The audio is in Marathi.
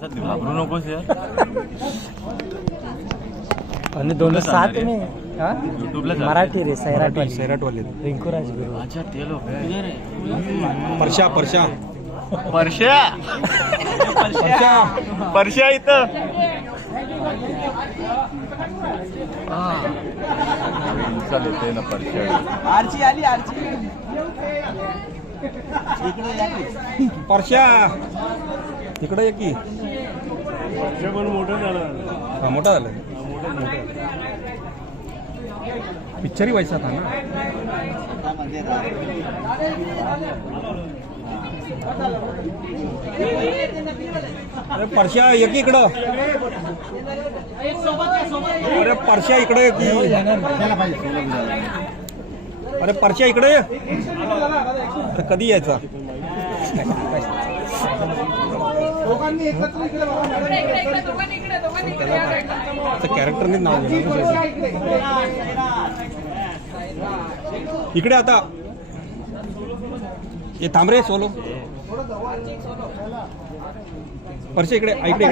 घाबरू नकोस यार. आणि दोन सात मी हा? युट्यूबला मराठी रे सैराटवाली. सैराटवाले. रिंकू राजगुरू अच्छा ते लोक. परशा परशा. परश्या परशा. परश्या इथं. चालेल ते ना परश्या आरची आली आरची. इकडे या की. परशा. इकडे ये की. पण मोठं झालं. हा मोठा झाला. पिक्चरही व्हायचा था ना? त्यामध्ये राहा. अरे परशा ये इकडं. अरे परश्या इकडे ये की अरे परश्या इकडे ये. अरे कधी यायचा? कॅरेक्टरने नाव घेणार इकडे. आता. हे थांब रे सोलो. परशा इकडे इकडे.